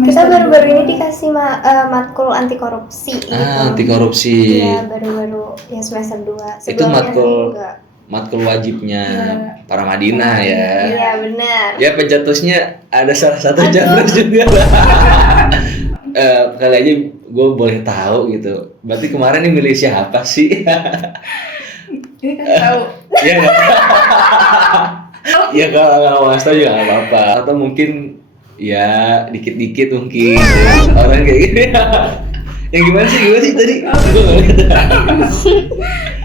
Kita baru-baru ini dikasih matkul anti korupsi gitu. Anti korupsi. Iya, baru-baru ya semester 2. Itu matkul wajibnya para Madinah ya. Iya, benar. Ya pencetusnya ada salah satu Jamres juga. Kali aja gue boleh tahu gitu. Berarti kemarin nih milih siapa sih? Ini kan tahu. Iya nggak? Ya kalau nggak tahu juga nggak apa-apa. Atau mungkin ya dikit-dikit mungkin orang kayak gini. Yang gimana sih tadi? Gue nggak lihat.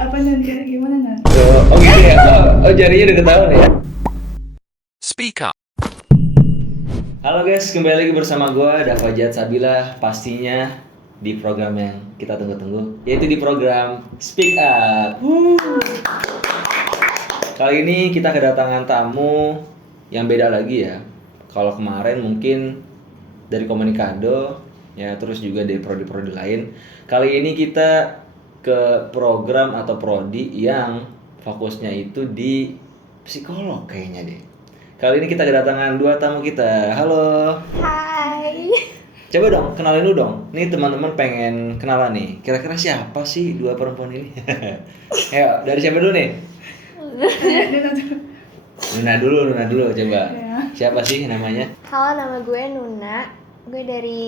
Apa nanti gimana nanti? Oh gitu ya. Oh jarinya udah ketahuan ya. Speak up. Halo guys, kembali lagi bersama gue Dava Jad Sabila, pastinya di program yang kita tunggu-tunggu, yaitu di program Speak Up. Kali ini kita kedatangan tamu yang beda lagi ya. Kalau kemarin mungkin dari Komunikado, ya terus juga dari prodi-prodi lain. Kali ini kita ke program atau prodi yang fokusnya itu di psikolog kayaknya deh. Kali ini kita kedatangan dua tamu kita. Halo. Hai. Coba dong, kenalin dulu dong. Nih teman-teman pengen kenalan nih. Kira-kira siapa sih dua perempuan ini? Ayo, dari siapa dulu nih? Nuna dulu coba. Ya. Siapa sih namanya? Halo, nama gue Nuna. Gue dari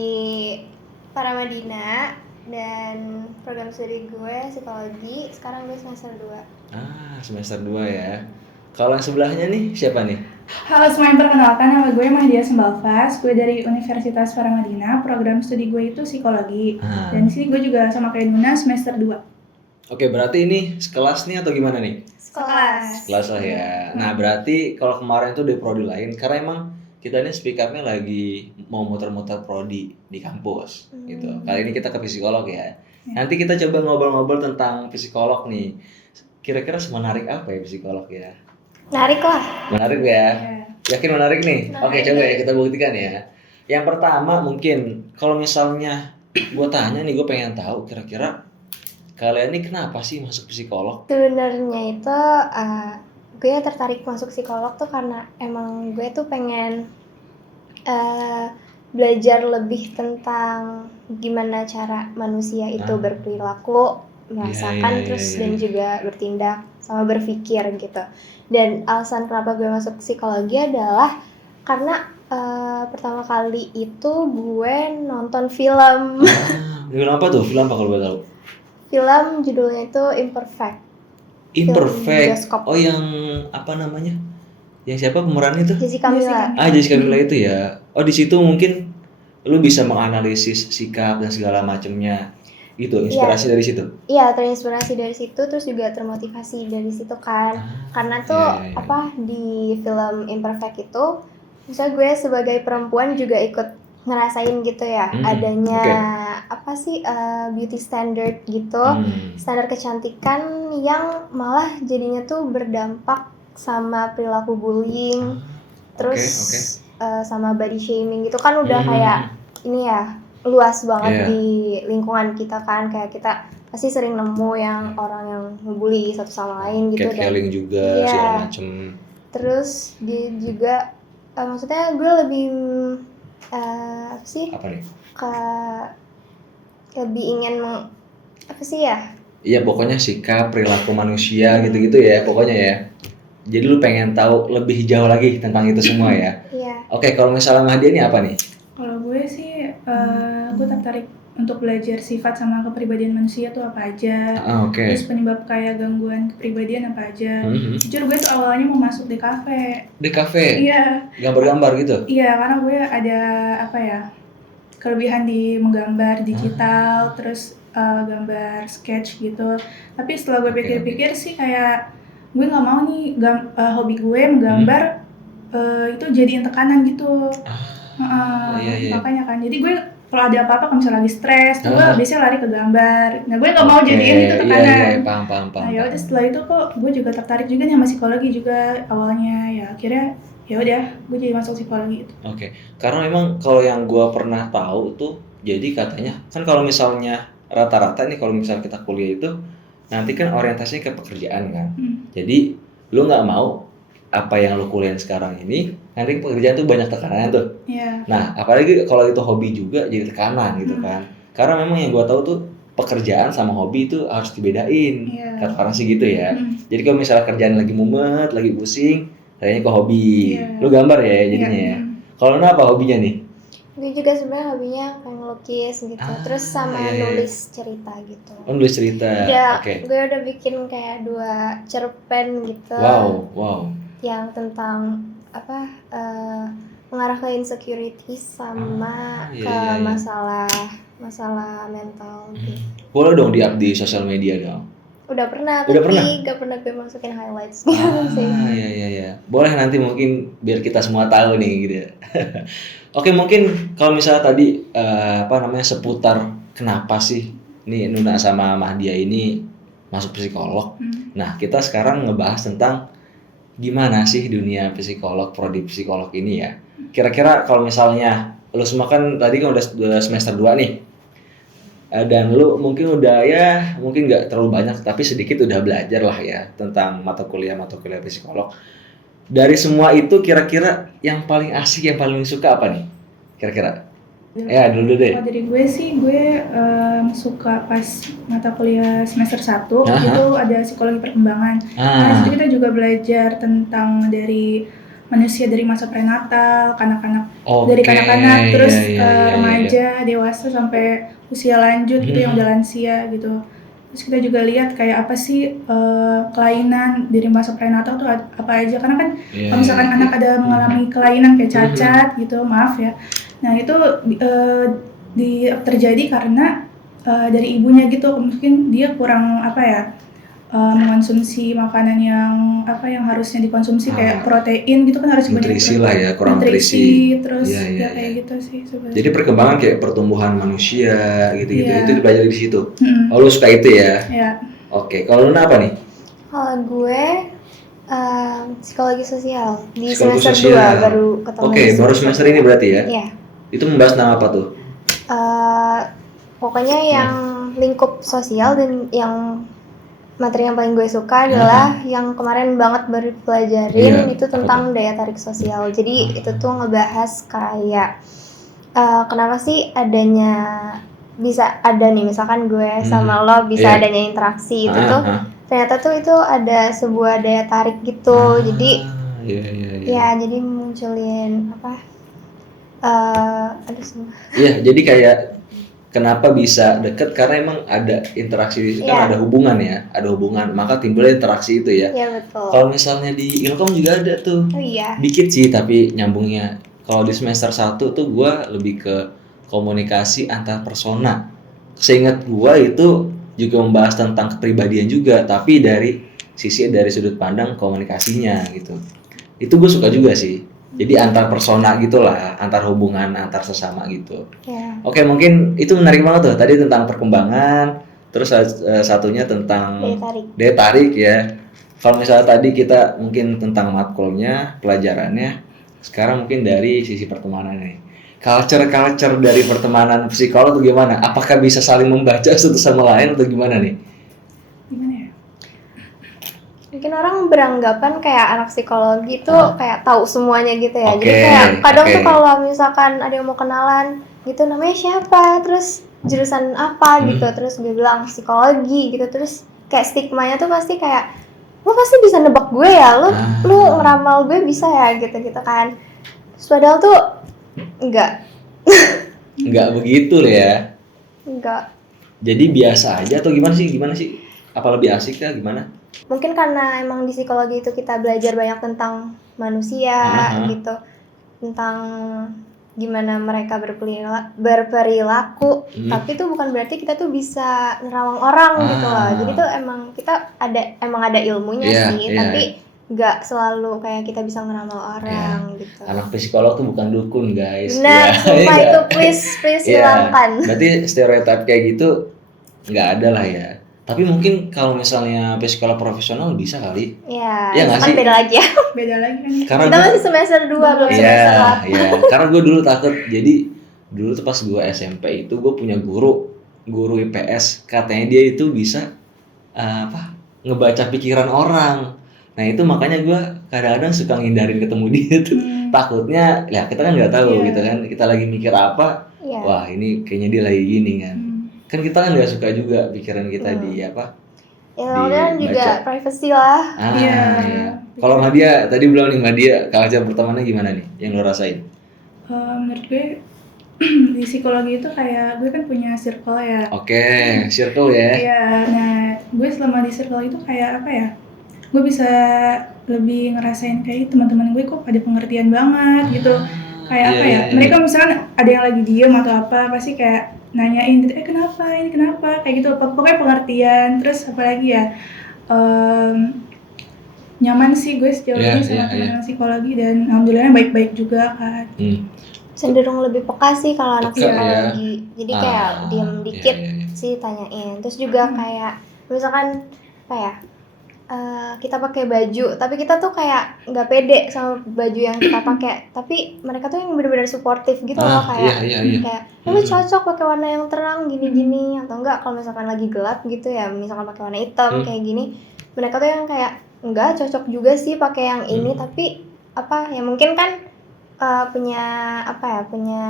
Paramadina dan program studi gue psikologi. Sekarang gue semester 2. Semester 2 ya. Kalau yang sebelahnya nih siapa nih? Halo semuanya, perkenalkan nama gue Mahdia Sembalfas. Gue dari Universitas Paramadina. Program studi gue itu psikologi. Dan di sini gue juga sama kayak Nuna semester 2. Oke, berarti ini sekelas nih atau gimana nih? Sekelas Lah ya. Nah, berarti kalau kemarin tuh dari prodi lain karena emang kita ini speak up-nya lagi mau muter-muter prodi di kampus gitu. Kali ini kita ke psikolog ya. Nanti kita coba ngobrol-ngobrol tentang psikolog nih. Kira-kira semenarik apa ya psikolog ya? Menarik lah. Menarik ya? Yakin menarik nih? Oke, coba ya kita buktikan ya. Yang pertama mungkin kalau misalnya gue tanya nih, gue pengen tahu kira-kira kalian ini kenapa sih masuk psikolog? Sebenarnya itu gue tertarik masuk psikolog tuh karena emang gue tuh pengen belajar lebih tentang gimana cara manusia itu berperilaku, merasakan terus dan juga bertindak sama berpikir gitu. Dan alasan kenapa gue masuk psikologi adalah karena pertama kali itu gue nonton film. Film apa tuh? Film apa kalau boleh tahu? Film judulnya itu Imperfect. Imperfect. Oh, yang apa namanya? Yang siapa pemerannya itu? Jessica Mila. Jessica Mila itu ya. Oh, di situ mungkin lu bisa menganalisis sikap dan segala macamnya. Gitu, inspirasi dari situ. Iya, terinspirasi dari situ, terus juga termotivasi dari situ kan. Karena tuh di film Imperfect itu, misalnya gue sebagai perempuan juga ikut ngerasain gitu ya, adanya beauty standard gitu, standar kecantikan yang malah jadinya tuh berdampak sama perilaku bullying, terus sama body shaming gitu kan udah kayak ini ya luas banget di lingkungan kita kan, kayak kita pasti sering nemu yang orang yang ngebully satu sama lain gitu, catcalling juga segala macem. Terus dia juga maksudnya gue lebih lebih ingin Iya, pokoknya sikap perilaku manusia gitu-gitu ya pokoknya ya. Jadi lu pengen tahu lebih jauh lagi tentang itu semua ya. Iya. Oke, kalau misalnya Mahdia ini apa nih? Kalau gue sih gue tertarik untuk belajar sifat sama kepribadian manusia tuh apa aja. Terus penyebab kayak gangguan kepribadian apa aja. Jujur gue tuh awalnya mau masuk di kafe. Di kafe? Iya. Gambar-gambar gitu? Iya, karena gue ada kelebihan di menggambar digital, terus gambar sketch gitu. Tapi setelah gue pikir-pikir sih kayak gue nggak mau nih hobi gue menggambar itu jadiin tekanan gitu. Makanya kan, jadi gue kalau ada apa-apa, kalau misalnya lagi stres, gue biasanya lari ke gambar. Nah, gue nggak mau jadiin itu tekanan. Iya, paham. Nah, ya udah setelah itu kok gue juga tertarik juga nih sama psikologi juga awalnya. Ya akhirnya ya udah gue jadi masuk psikologi itu. Oke. Karena memang kalau yang gue pernah tahu tuh, jadi katanya kan kalau misalnya rata-rata nih kalau misalnya kita kuliah itu nanti kan orientasinya ke pekerjaan kan. Jadi lu nggak mau apa yang lu kuliah sekarang ini, nanti pekerjaan tuh banyak tekanannya tuh. Iya. Nah, apalagi kalau itu hobi juga jadi tekanan gitu kan. Karena memang yang gua tahu tuh pekerjaan sama hobi itu harus dibedain. Iya. Kata orang sih gitu ya. Jadi kalau misalnya kerjaan lagi mumet, lagi pusing, kayaknya ke hobi. Iya. Lu gambar ya jadinya Iya. ya. Kalau lu apa hobinya nih? Gue juga sebenarnya hobinya kayak ngelukis gitu, terus sama iya. nulis cerita gitu. Oh, nulis cerita. Udah, Oke. gue udah bikin kayak 2 cerpen gitu. Wow. Yang tentang apa mengarah ke insecurity sama iya, ke iya. masalah mental gitu. Boleh dong di-up di sosial media dong. Udah pernah, Udah tapi pernah? gak pernah gue masukin highlights gitu sih. Iya. Boleh nanti mungkin biar kita semua tahu nih gitu ya. Oke, mungkin kalau misalnya tadi seputar kenapa sih nih Nuna sama Mahdia ini masuk psikolog. Nah, kita sekarang ngebahas tentang gimana sih dunia psikolog, prodi psikolog ini ya. Kira-kira kalau misalnya lu semua kan tadi kan udah semester 2 nih. Dan lu mungkin udah mungkin nggak terlalu banyak tapi sedikit udah belajar lah ya tentang mata kuliah psikolog. Dari semua itu kira-kira yang paling asik, yang paling suka apa nih? Kira-kira? Ya dulu deh. Kalau dari gue sih, gue suka pas mata kuliah semester 1 Aha. itu ada psikologi perkembangan. Nah, di situ kita juga belajar tentang dari manusia dari masa prenatal, dari kanak-kanak, terus remaja, dewasa sampai usia lanjut gitu yang udah lansia gitu. Terus kita juga lihat kayak apa sih kelainan dari masa prenatal tuh apa aja, karena kan kalau misalkan anak ada mengalami kelainan kayak cacat gitu, maaf ya. Nah itu terjadi karena dari ibunya gitu, mungkin dia kurang mengonsumsi makanan yang harusnya dikonsumsi kayak protein gitu kan, harus nutrisi banyak lah ya, kurang nutrisi. Terus Iya. kayak gitu sih sebenarnya. Jadi perkembangan kayak pertumbuhan manusia gitu-gitu, Iya. itu dipelajari di situ. Oh, lu suka itu ya? Ya. Oke, kalau lu apa nih? Kalau gue psikologi sosial di Psikologi semester sosial. 2 baru ketemu. Oke, baru semester ini berarti ya? Iya. Itu membahas tentang apa tuh? Pokoknya yang lingkup sosial, dan yang materi yang paling gue suka adalah yang kemarin banget baru pelajarin, itu tentang daya tarik sosial. Jadi itu tuh ngebahas kayak kenapa sih bisa ada nih, misalkan gue sama lo bisa adanya interaksi itu tuh ternyata tuh itu ada sebuah daya tarik gitu. Jadi ya jadi munculin Iya, jadi kayak kenapa bisa deket, karena emang ada interaksi di situ, kan ada hubungan, maka timbulnya interaksi itu ya. Iya, betul. Kalau misalnya di Ilkom juga ada tuh. Oh iya. Dikit sih tapi nyambungnya. Kalau di semester 1 tuh gue lebih ke komunikasi antar persona. Seingat gue itu juga membahas tentang kepribadian juga, tapi dari sudut pandang komunikasinya gitu. Itu gue suka juga sih. Jadi antar persona gitulah, antar hubungan antar sesama gitu. Yeah. Oke, mungkin itu menarik banget tuh. Tadi tentang perkembangan, terus satunya tentang daya tarik ya. Kalau misalnya tadi kita mungkin tentang matkulnya, pelajarannya, sekarang mungkin dari sisi pertemanan nih. Culture dari pertemanan psikolog itu gimana? Apakah bisa saling membaca satu sama lain atau gimana nih? Gimana ya? Mungkin orang beranggapan kayak anak psikologi itu kayak tahu semuanya gitu ya. Oke, Jadi kayak kadang tuh kalau misalkan ada yang mau kenalan gitu, namanya siapa, terus jurusan apa gitu, terus gue bilang psikologi gitu, terus kayak stigmanya tuh pasti kayak lo pasti bisa nebak gue ya, lu ngeramal gue bisa ya gitu kan. Padahal tuh enggak begitu ya. Enggak. Jadi biasa aja atau gimana sih? Apa lebih asik kah gimana? Mungkin karena emang di psikologi itu kita belajar banyak tentang manusia gitu, tentang gimana mereka berperilaku, tapi itu bukan berarti kita tuh bisa nerawang orang gitu loh. Jadi tuh emang kita ada ilmunya sih, tapi nggak selalu kayak kita bisa ngeramal orang gitu. Anak psikolog tuh bukan dukun guys. Benar, sumpah itu please hilangkan. Berarti stereotip kayak gitu nggak ada lah ya. Tapi mungkin kalau misalnya psikolog profesional bisa kali. Iya, nggak sih? beda lagi ya. Beda lagi kan. Karena kita masih semester 2 belum semester 8. Iya. Karena gue dulu takut. Jadi dulu tuh pas gue SMP itu gue punya guru IPS, katanya dia itu bisa ngebaca pikiran orang. Nah itu makanya gue kadang-kadang suka ngindarin ketemu dia tuh. Takutnya, ya kita kan nggak tahu Iya. gitu kan. Kita lagi mikir apa, Iya. wah ini kayaknya dia lagi gini kan. Kan kita kan nggak suka juga pikiran kita di apa? Ya kan juga Dibaca. privacy lah. Ah, Iya. iya. Kalau Madia tadi belum nih Madia, culture pertamanya gimana nih yang lo rasain? Menurut gue di psikologi itu kayak gue kan punya circle ya. Oke, circle ya. Iya, nah gue selama di circle itu kayak apa ya? Gue bisa lebih ngerasain kayak teman-teman gue kok pada pengertian banget gitu. Kayak Iya, apa iya, ya? iya. Mereka misalkan ada yang lagi diem atau apa, pasti kayak nanyain gitu, kenapa, ini kenapa, kayak gitu. Pokoknya pengertian. Terus apalagi ya? Nyaman sih gue sejauh Iya, ini sama iya, teman-teman psikologi dan alhamdulillah baik-baik juga kan. Cenderung lebih peka sih kalau anak Peka, psikologi. Jadi kayak Ah, diem iya, dikit iya, iya. sih tanyain. Terus juga kayak misalkan apa ya? Kita pakai baju, tapi kita tuh kayak nggak pede sama baju yang kita pakai. Tapi mereka tuh yang benar-benar suportif gitu loh, kayak Iya, iya. kayak lu cocok pakai warna yang terang gini-gini, atau enggak kalau misalkan lagi gelap gitu ya, misalkan pakai warna hitam kayak gini, mereka tuh yang kayak enggak cocok juga sih pakai yang ini, tapi apa ya mungkin kan punya apa ya, punya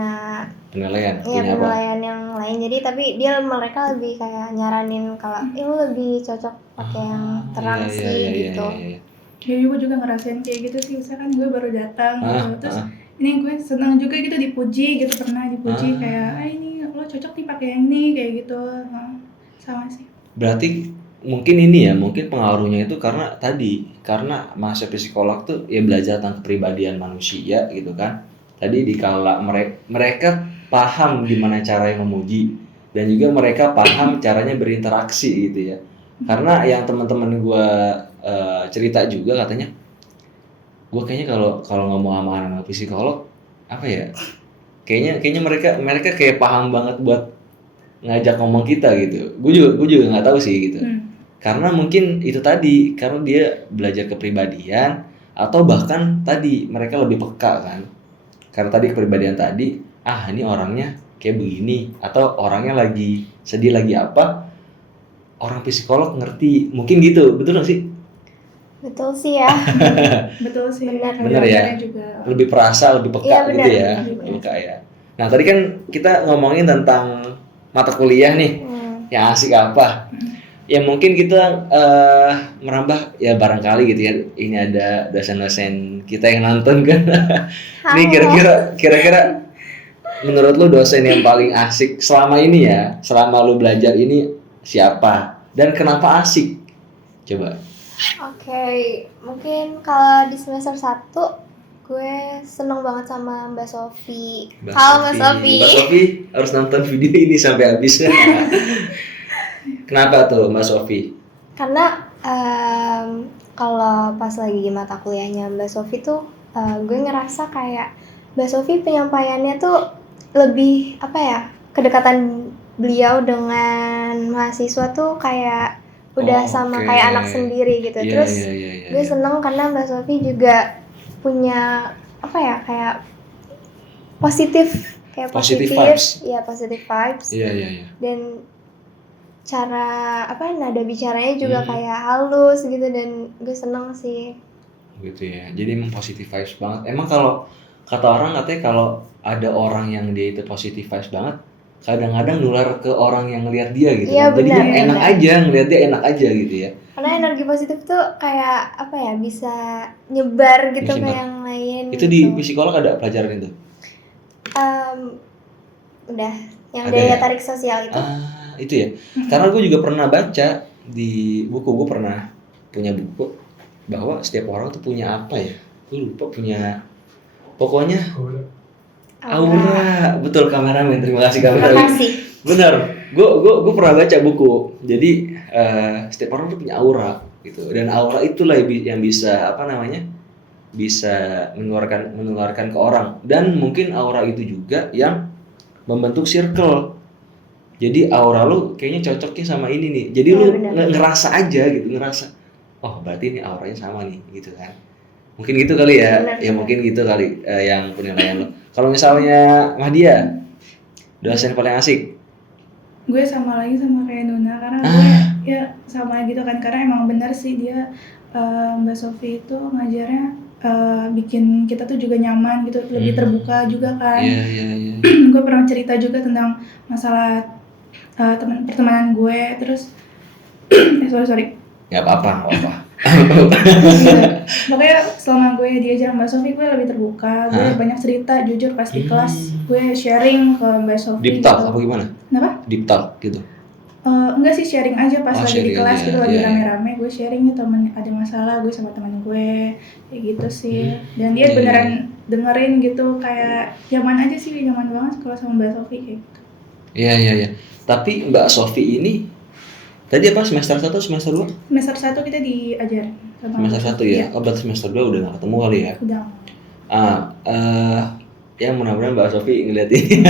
Penilaian, ya punya apa? penilaian yang lain. Jadi tapi mereka lebih kayak nyaranin kalau lu lebih cocok pakai yang terang Iya, sih iya, iya, gitu. iya. Ya gue juga ngerasain kayak gitu sih, misalkan gue baru datang gitu, terus Ah. ini gue senang juga gitu dipuji gitu, pernah dipuji kayak ini lo cocok nih pakai yang ini kayak gitu. Sama sih. Berarti mungkin ini ya, mungkin pengaruhnya itu karena masa psikolog tuh ya belajar tentang kepribadian manusia gitu kan. Tadi dikala mereka paham gimana cara yang memuji dan juga mereka paham caranya berinteraksi gitu ya. Karena yang teman-teman gue cerita juga katanya, gue kayaknya kalau ngomong sama anak psikolog apa ya, kayaknya mereka kayak paham banget buat ngajak ngomong kita gitu. Gue juga nggak tahu sih gitu. Karena mungkin itu tadi, karena dia belajar kepribadian atau bahkan tadi mereka lebih peka kan. Karena tadi kepribadian tadi, ini orangnya kayak begini atau orangnya lagi sedih lagi apa, orang psikolog ngerti, mungkin gitu, betul nggak sih? Betul sih ya. Betul sih. Benar. Bener ya? Juga. Lebih perasa, lebih peka Iya, gitu benar, ya, benar. lebih peka ya. Nah tadi kan kita ngomongin tentang mata kuliah nih, yang asik apa? Ya mungkin kita merambah ya barangkali gitu ya. Ini ada dosen-dosen kita yang nonton kan. Ini kira-kira menurut lu dosen yang paling asik selama ini ya, selama lu belajar ini siapa dan kenapa asik? Coba. Oke, mungkin kalau di semester 1 gue seneng banget sama Mbak Sofi. Halo Mbak Sofi. Mbak Sofi harus nonton video ini sampai habis. Kenapa tuh Mbak Sofi? Karena kalau pas lagi mata kuliahnya Mbak Sofi tuh gue ngerasa kayak Mbak Sofi penyampaiannya tuh lebih apa ya, kedekatan beliau dengan mahasiswa tuh kayak udah sama kayak anak sendiri gitu. Iya, Terus iya. gue seneng karena Mbak Sofi juga punya apa ya, kayak positif Positive vibes. Iya, positive vibes. Iya. Dan cara nada bicaranya juga kayak halus gitu, dan gue seneng sih gitu ya. Jadi emang positive vibes banget. Emang kalau kata orang katanya kalau ada orang yang dia itu positive vibes banget, kadang-kadang nular ke orang yang ngelihat dia gitu. Iya, Jadi benar, enak benar. aja ngelihat dia, enak aja gitu ya. karena energi positif tuh kayak apa ya, bisa nyebar gitu Bisa ke nyebar. yang lain Itu gitu. di psikolog ada pelajaran itu. Udah yang Ada daya ya? tarik sosial itu. Itu ya. Karena gue juga pernah baca di buku, gue pernah punya buku bahwa setiap orang tuh punya apa ya? Gue lupa, punya pokoknya aura. Betul kameramen, terima kasih kameramen. Terima kasih. Benar, gue pernah baca buku. Jadi setiap orang tuh punya aura gitu, dan aura itulah yang bisa bisa menularkan ke orang, dan mungkin aura itu juga yang membentuk circle. Jadi aura lu kayaknya cocoknya sama ini nih. Jadi Ya, lu benar. ngerasa aja gitu, oh berarti ini auranya sama nih gitu kan. Mungkin gitu kali ya. Benar, Ya benar. mungkin gitu kali yang penilaian lu. Kalau misalnya Mahdia, dosen paling asik. Gue sama kayak Nuna, karena gue ya sama gitu kan, karena emang benar sih dia Mbak Sofi itu ngajarnya bikin kita tuh juga nyaman gitu, lebih terbuka juga kan. Iya. Gue pernah cerita juga tentang masalah pertemanan gue, terus sorry. Nggak apa-apa. Pokoknya selama gue diajar Mbak Sofi, gue lebih terbuka, gue banyak cerita jujur pas di kelas, gue sharing ke Mbak Sofi. Deep talk apa gimana? Kenapa? Deep talk gitu. Enggak sih, sharing aja pas lagi di Sharing kelas aja. gitu, lagi Iya. rame-rame gue sharing nih, temen ada masalah gue sama teman gue kayak gitu sih. Dan dia beneran dengerin gitu, kayak nyaman aja sih, nyaman banget kalau sama Mbak Sofi kayak gitu. Iya. Tapi Mbak Sofi ini tadi apa semester 1 semester 2? Semester 1 kita diajar sama Semester Mbak 1 Sofi. ya. Oh, berarti semester 2 udah gak ketemu kali ya. Udah. Ya mudah-mudahan Mbak Sofi ngeliat ini.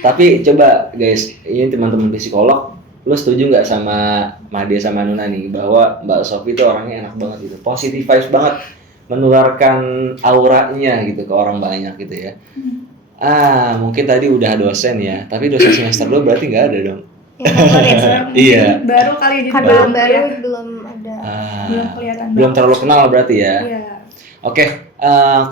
Tapi coba guys, ini teman-teman psikolog, lu setuju nggak sama Madia sama Nuna nih bahwa Mbak Sofi itu orangnya enak banget gitu, positive vibes banget, menularkan auranya gitu ke orang banyak gitu ya. Mungkin tadi udah dosen ya, tapi dosen semester 2 berarti nggak ada dong. Iya. Baru kali jadi Karena baru belum ada. belum kelihatan. Belum terlalu kenal berarti ya. Iya. Oke,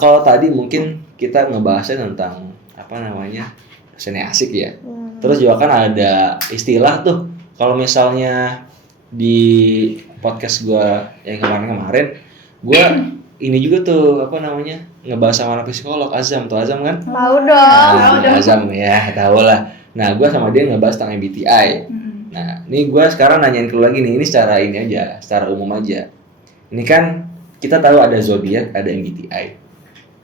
kalau tadi mungkin kita ngebahasnya tentang apa namanya seni asik ya. Terus juga kan ada istilah tuh, kalau misalnya di podcast gua yang kemarin gua ini juga tuh apa namanya ngebahas sama anak psikolog Azam kan? Tahu dong. Azam ya, tahu lah. Nah, gua sama dia ngebahas tentang MBTI. Nah, ini gua sekarang nanyain ke lu lagi nih, ini secara ini aja, secara umum aja. Ini kan kita tahu ada zodiak, ada MBTI,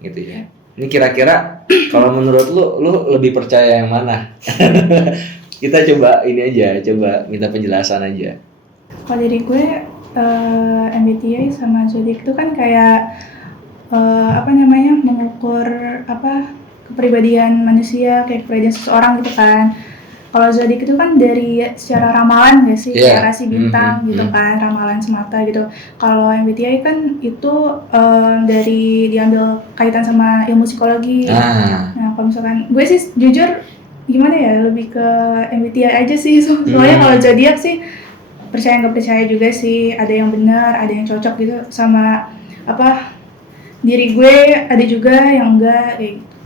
gitu ya. Ini kira-kira kalau menurut lu lebih percaya yang mana? Kita coba ini aja, coba minta penjelasan aja. Kalau dari gue MBTI sama zodiak itu kan kayak mengukur kepribadian manusia, kayak kepribadian seseorang gitu kan. Kalau zodiak itu kan dari secara ramalan nggak sih, kayak rasi bintang gitu kan, ramalan semata gitu. Kalau MBTI kan itu dari diambil kaitan sama ilmu psikologi. Nah, kalau misalkan gue sih jujur gimana ya, lebih ke MBTI aja sih. Soalnya kalau zodiak sih percaya nggak percaya juga sih, ada yang benar, ada yang cocok gitu sama diri gue, ada juga yang enggak kayak gitu.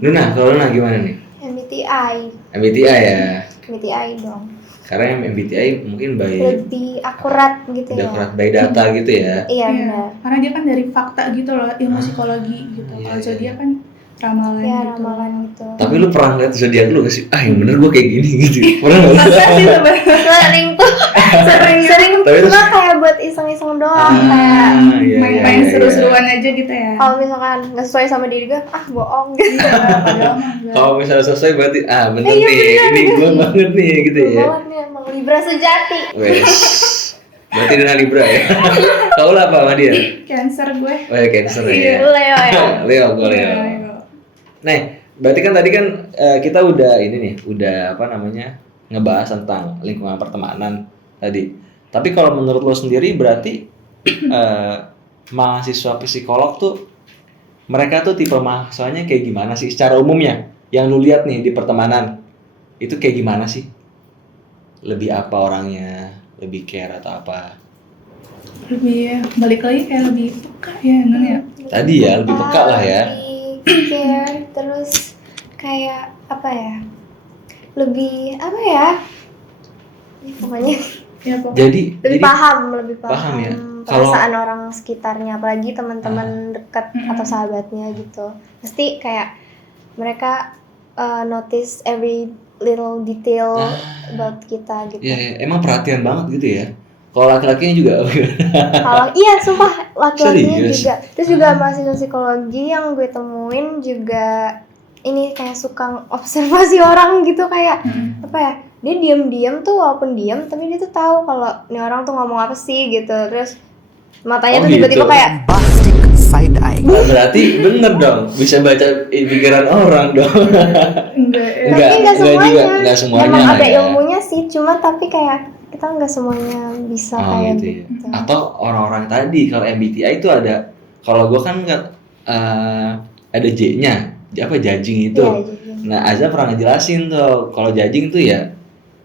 Luna, kalau Luna gimana nih? MBTI ya. MBTI dong. Karena MBTI mungkin Lebih akurat gitu ya. akurat by data gitu ya. Iya benar. Karena dia kan dari fakta gitu loh, ilmu psikologi gitu. Kalau zodiak kan ramalan Ya gitu. ramalan gitu. Tapi lu pernah lihat zodiak lu gak sih? Yang bener gue kayak gini gitu. Pernah nggak? Masa sih sebenarnya Sering tuh. sering Tapi cuma kayak buat iseng-iseng doang kayak main-main seru-seruan aja gitu ya. kalau misalkan nggak sesuai sama diri gue, bohong gitu. Padahal mah enggak. Kalau misalnya selesai berarti bener nih, ini gue banget nih gitu ya. Banget nih emang Libra sejati. Wes. Berarti Luna Libra ya. Kalau lah apa sama dia? Cancer gue. Oh ya Cancer ya. Leo ya. Leo, gue Leo. Nah, berarti kan tadi kan kita udah ini nih, udah apa namanya ngebahas tentang lingkungan pertemanan tadi. Tapi kalau menurut lo sendiri berarti mahasiswa psikolog tuh mereka tuh tipe mahasiswanya kayak gimana sih secara umumnya? Yang lu lihat nih di pertemanan itu kayak gimana sih? Lebih apa orangnya? Lebih care atau apa? Lebih balik lagi kayak lebih peka ya Nun ya. Tadi ya lebih peka lah ya. Lebih care, terus kayak apa ya? Lebih apa ya? Pokoknya Ya pokoknya Jadi lebih paham paham ya. perasaan orang sekitarnya, apalagi teman-teman dekat atau sahabatnya gitu. Pasti kayak mereka notice every little detail about kita gitu. ya, emang perhatian banget gitu ya. Kalau laki-lakinya juga Kalau iya sumpah laki-lakinya Serius? juga. Terus juga mahasiswa psikologi yang gue temuin juga ini kayak suka observasi orang gitu, kayak apa ya? Dia diam-diam tuh, walaupun diam tapi dia tuh tahu kalau ini orang tuh ngomong apa sih gitu. Terus matanya tuh tiba-tiba kayak Bombastic side eye. berarti bener dong, bisa baca pikiran orang dong. enggak ya. tapi nggak semuanya. juga, nggak semuanya Emang lah ada ya. ilmunya sih, cuma tapi kayak kita nggak semuanya bisa kayak gitu ya. gitu. Atau orang-orang tadi kalau MBTI itu ada, kalau gue kan ada J-nya, apa judging itu. Iya, jadi. Nah Azza pernah ngejelasin tuh, kalau judging tuh ya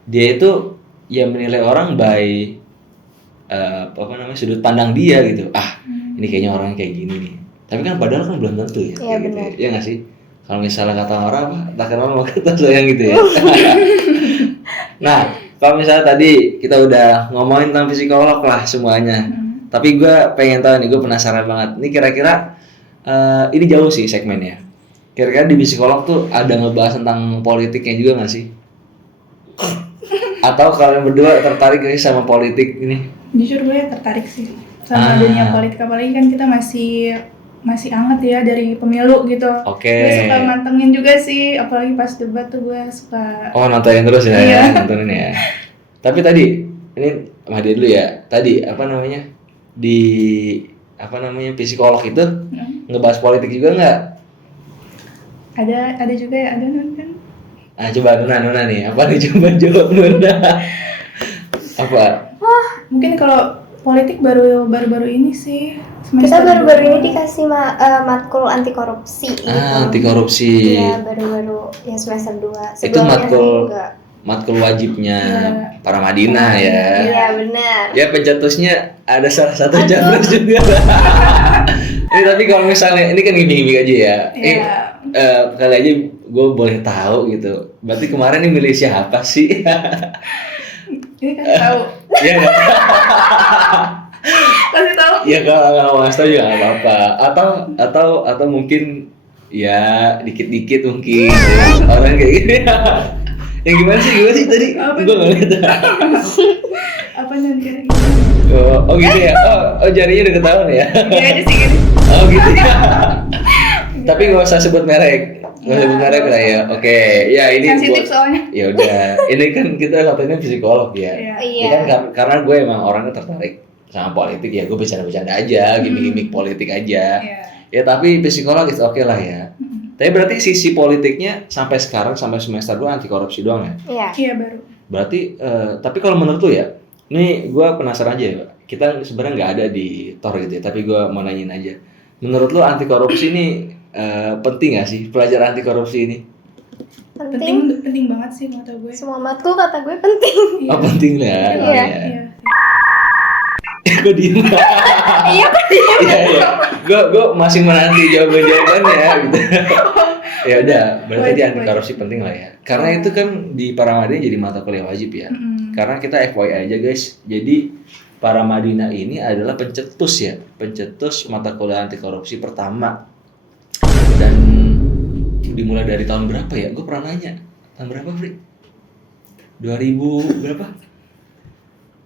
dia itu ya menilai orang by apa namanya sudut pandang dia gitu. Ini kayaknya orangnya kayak gini nih. Tapi kan padahal kan belum tentu ya. Iya, kayak gitu benar. ya. Iya nggak sih? Kalau misalnya kata orang apa, tak kenal maka tak sayang gitu ya. Nah, kalau misalnya tadi kita udah ngomongin tentang psikolog lah semuanya. Tapi gue pengen tahu nih, gue penasaran banget. Ini kira-kira ini jauh sih segmennya. Kira-kira di psikolog tuh ada ngebahas tentang politiknya juga nggak sih? Atau kalian berdua tertarik gak sih sama politik ini? Jujur gue tertarik sih sama dunia politik, apalagi kan kita masih anget ya dari pemilu gitu. Oke. Gue suka mantengin juga sih, apalagi pas debat tuh gue suka. Oh, nontonin terus ya, Iya. nontonin ya. Tapi tadi ini sama dia dulu ya. Tadi apa namanya? Di apa namanya psikolog itu ngebahas politik juga nggak? Ada juga ya, ada kan. Coba Nuna nih, apa nih coba jawab Nuna? Apa? Mungkin kalau politik baru ini sih. Kita semester baru-baru dua. ini dikasih matkul anti korupsi gitu. Anti korupsi. Iya, baru-baru ya semester 2. Itu matkul enggak. matkul wajibnya Iya. para Madinah ya. Iya, benar. Ya pencetusnya ada salah satu Japres juga. Ini tapi kalau misalnya ini kan gimmick aja ya. Ini Iya. kali aja gue boleh tahu gitu. Berarti kemarin ini milih siapa sih? Ini kan tahu. Ya nggak? Kasih tahu. Ya kalau nggak mau ngasih tahu juga nggak apa-apa. Atau mungkin ya dikit-dikit mungkin orang kayak gini. Yang gimana sih tadi? Apa Gue nggak lihat. Apa nanti gitu. Oh gitu ya. Oh jarinya udah ketahuan ya. Gini aja sih gini. Oh gitu ya. Tapi nggak usah sebut merek. Nggak sebut merek lah ya. Oke, ya ini Sensitif soalnya. Ya udah, ini kan kita katanya psikolog ya. Iya. Ya kan karena gue emang orangnya tertarik sama politik ya, gue bercanda-bercanda aja, gimmick-gimmick politik aja. Iya. Ya tapi psikolog itu oke lah ya. Tapi berarti sisi politiknya sampai sekarang sampai semester 2 anti korupsi doang ya? Iya. Iya baru. Berarti tapi kalau menurut lu ya, ini gue penasaran aja ya, Kita sebenarnya nggak ada di TOR gitu ya, tapi gue mau nanyain aja. Menurut lu anti korupsi ini penting nggak sih pelajaran anti korupsi ini? Penting. banget sih kata gue. Semua matkul kata gue penting. Oh penting lah. Iya. Iya. Gue diem. Iya kan? Iya. Gue masih menanti jawabannya gitu. Ya udah, berarti di anti korupsi penting lah ya. Karena itu kan di Paramadina jadi mata kuliah wajib ya. Karena kita FYI aja guys. Jadi Paramadina ini adalah pencetus mata kuliah anti korupsi pertama. Dan dimulai dari tahun berapa ya? Gue pernah nanya. Tahun berapa, Fri? 2000 berapa?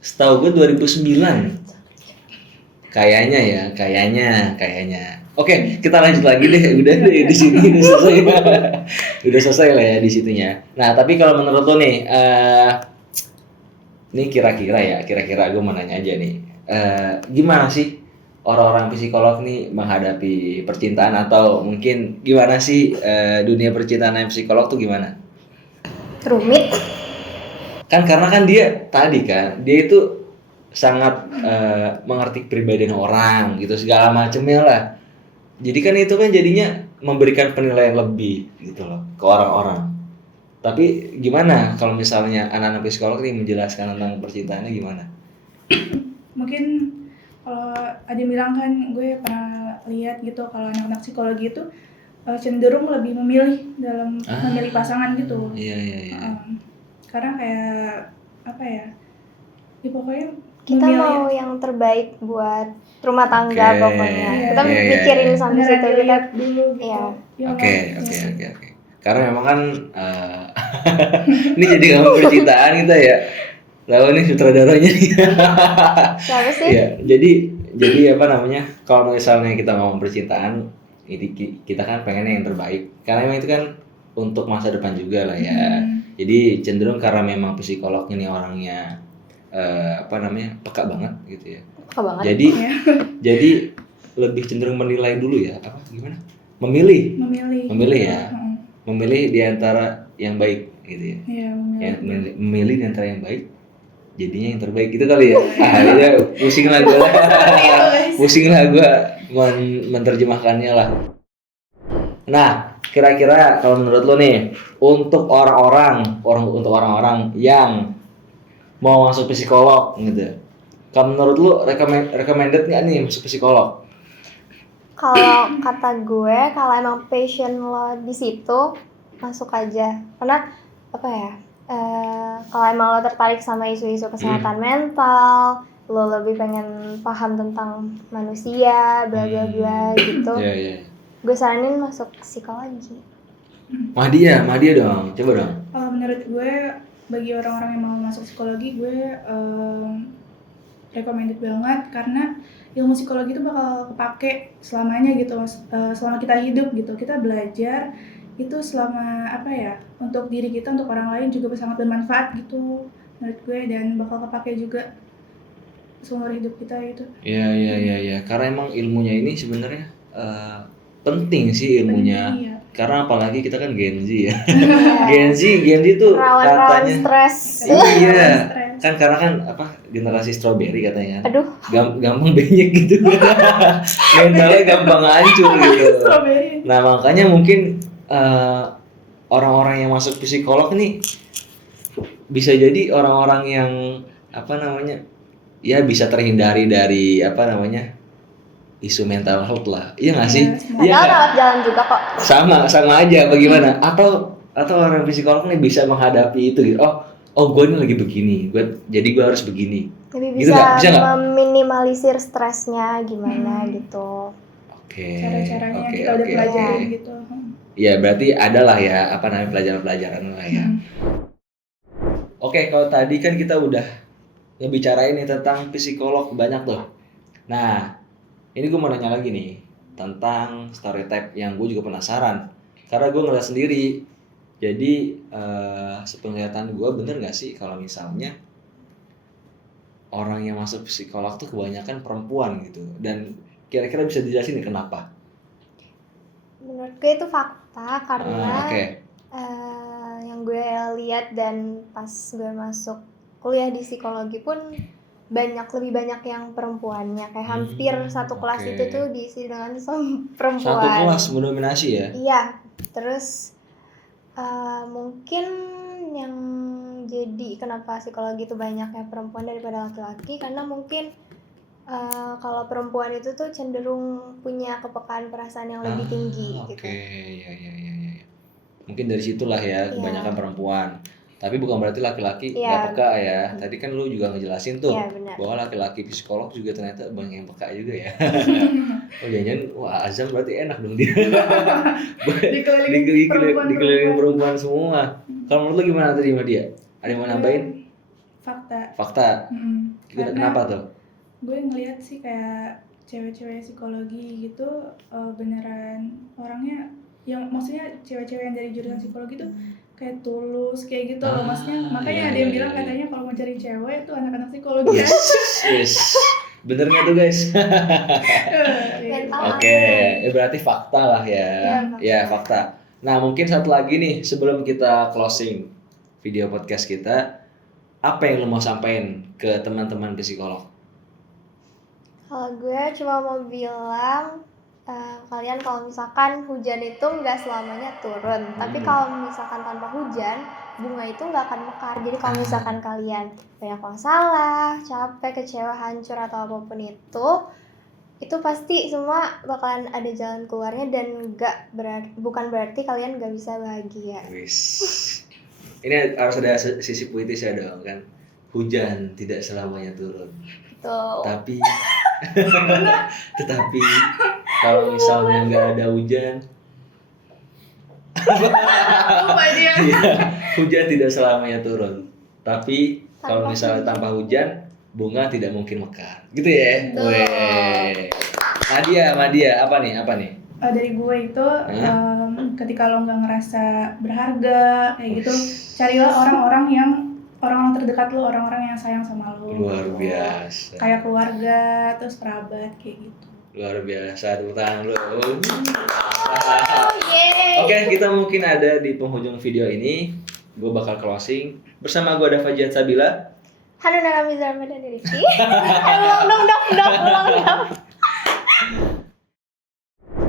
Setahu gue 2009. Kayaknya. Oke, kita lanjut lagi deh. Udah deh di sini udah selesai. Udah selesai lah ya di situnya. Nah, tapi kalau menurut lo nih, ini kira-kira gue mau nanya aja nih. Gimana sih orang-orang psikolog nih menghadapi percintaan, atau mungkin gimana sih dunia percintaan yang psikolog tuh gimana? Rumit. Kan karena kan dia itu sangat mengerti kepribadian orang gitu, segala macemnya lah. Jadi kan itu kan jadinya memberikan penilaian lebih gitu loh ke orang-orang. Tapi gimana kalau misalnya anak-anak psikolog nih menjelaskan tentang percintaannya gimana? Mungkin kalau ada yang bilang kan, gue pernah lihat gitu kalau anak-anak psikologi itu cenderung lebih memilih dalam memilih pasangan gitu. Iya. Karena kayak apa ya? Ya pokoknya Kita mau yang terbaik buat rumah tangga pokoknya. Kita mikirin sampai situ kita dulu gitu. Iya. Oke. Karena memang kan ini jadi ngomong percintaan kita ya. Lalu nih sutradaranya nih. Siapa sih? Iya, jadi apa namanya? Kalau misalnya kita ngomong percintaan, kita kan pengennya yang terbaik. Karena memang itu kan untuk masa depan juga lah ya. Jadi cenderung karena memang psikolognya nih orangnya peka banget gitu ya. Peka banget. Jadi lebih cenderung menilai dulu ya, gimana? Memilih ya. Memilih di antara yang baik gitu ya. Iya, Memilih di antara yang baik, jadinya yang terbaik gitu kali ya. Ya pusing lah gue menerjemahkannya lah. Nah, kira-kira kalau menurut lo nih, untuk orang-orang yang mau masuk psikolog gitu, Kalau menurut lu recommended nggak nih masuk psikolog? Kalau kata gue, kalau emang passion lo di situ, masuk aja. Karena apa ya? Kalau emang lo tertarik sama isu-isu kesehatan mental, lo lebih pengen paham tentang manusia, bla bla bla gitu. Iya. Gue saranin masuk psikologi. Madia dong, coba dong. Menurut gue, bagi orang-orang yang mau masuk psikologi, gue recommended banget karena ilmu psikologi itu bakal kepake selamanya gitu, selama kita hidup gitu. Kita belajar itu selama untuk diri kita, untuk orang lain juga sangat bermanfaat gitu menurut gue, dan bakal kepake juga seumur hidup kita gitu. Iya. Karena emang ilmunya ini sebenarnya penting sih ilmunya. Penting, iya. Karena apalagi kita kan Gen Z ya. Gen Z tuh Rawan-rawan katanya stres. iya. Stres. Kan karena kan generasi strawberry katanya kan. Aduh. Gampang benyek gitu. Mentalnya gampang hancur gitu. Strawberry. Nah, makanya mungkin orang-orang yang masuk psikolog nih bisa jadi orang-orang yang ya bisa terhindari dari isu mental health lah. Iya nggak sih? Iya. Padahal rawat jalan juga kok. Sama aja bagaimana? Atau orang psikolog nih bisa menghadapi itu gitu. Oh gue ini lagi begini. Jadi gue harus begini. Lebih Gitu nggak? Bisa bisa nggak? meminimalisir stresnya gimana gitu. Oke. Cara-caranya Oke, kita udah oke, pelajari oke. gitu. Ya berarti ada lah ya pelajaran-pelajaran lah ya. Oke, kalau tadi kan kita udah ngebicarain nih tentang psikolog banyak tuh. Nah, ini gue mau nanya lagi nih tentang stereotype yang gue juga penasaran. Karena gue ngeliat sendiri. Jadi sepenglihatan gue bener gak sih kalau misalnya orang yang masuk psikolog tuh kebanyakan perempuan gitu. Dan kira-kira bisa dijelasin nih kenapa? Menurut gue itu fakta karena Oke. yang gue lihat dan pas gue masuk kuliah di psikologi pun lebih banyak yang perempuannya, kayak hampir satu kelas oke. itu tuh diisi dengan perempuan. Satu kelas mendominasi ya? Iya, terus mungkin yang jadi kenapa psikologi itu banyaknya perempuan daripada laki-laki karena mungkin kalau perempuan itu tuh cenderung punya kepekaan perasaan yang lebih tinggi gitu. Oke, ya. Mungkin dari situlah ya kebanyakan perempuan. Tapi bukan berarti laki-laki nggak peka ya. Tadi kan lu juga ngejelasin tuh bahwa laki-laki psikolog juga ternyata banyak yang peka juga ya. Oh jangan, wah Azam berarti enak dong dia. Dikelilingi perempuan semua. Kalau menurut lu gimana tadi sama dia? Ada yang mau nambahin? Fakta. Kenapa tuh? Gue ngeliat sih kayak cewek-cewek psikologi gitu beneran orangnya, yang maksudnya cewek-cewek yang dari jurusan psikologi tuh kayak tulus kayak gitu loh, maksudnya makanya ada yang bilang katanya kalau mau cari cewek tuh anak-anak psikologi ya. Yes. Bener nggak tuh guys? Oke, berarti fakta lah ya. Ya fakta. Nah mungkin satu lagi nih sebelum kita closing video podcast kita, apa yang lo mau sampaikan ke teman-teman psikolog? Kalau gue cuma mau bilang kalian kalau misalkan hujan itu nggak selamanya turun, tapi kalau misalkan tanpa hujan bunga itu nggak akan mekar. Jadi kalau misalkan kalian banyak masalah, capek, kecewa, hancur atau apapun itu pasti semua bakalan ada jalan keluarnya dan bukan berarti kalian nggak bisa bahagia. Ini harus ada sisi puitisnya dong kan. Hujan tidak selamanya turun. Betul. Tetapi kalau misalnya nggak ada hujan, hujan tidak selamanya turun. Tapi kalau misalnya tanpa hujan, bunga tidak mungkin mekar. Gitu ya? Weh. Madia, apa nih? Dari gue itu ketika lo nggak ngerasa berharga kayak gitu, carilah orang-orang terdekat lo, orang-orang yang sayang sama lo. Luar biasa. Kayak keluarga, terus kerabat kayak gitu. Luar biasa, tepuk tangan lo. Yeay. Oke, kita mungkin ada di penghujung video ini. Gue bakal closing bersama gue ada Fajiat Sabila. Hanuna Ramiza Ramadhani Rifki. Ulang dong.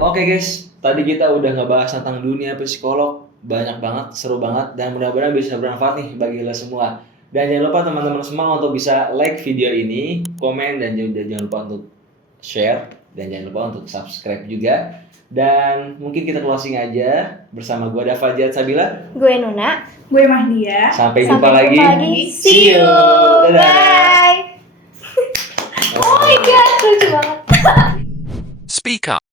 Oke guys, tadi kita udah ngebahas tentang dunia psikolog. Banyak banget, seru banget, dan mudah-mudahan bisa bermanfaat nih bagi lo semua. Dan jangan lupa teman-teman semua untuk bisa like video ini, komen, dan jangan lupa untuk share, dan jangan lupa untuk subscribe juga. Dan mungkin kita closing aja bersama gue Dava Jad Sabila. Gue Nuna. Gue Mahdia. Sampai Sampai jumpa lagi. See you. Dadah. Bye. Oh my god, lucu banget. Speak up.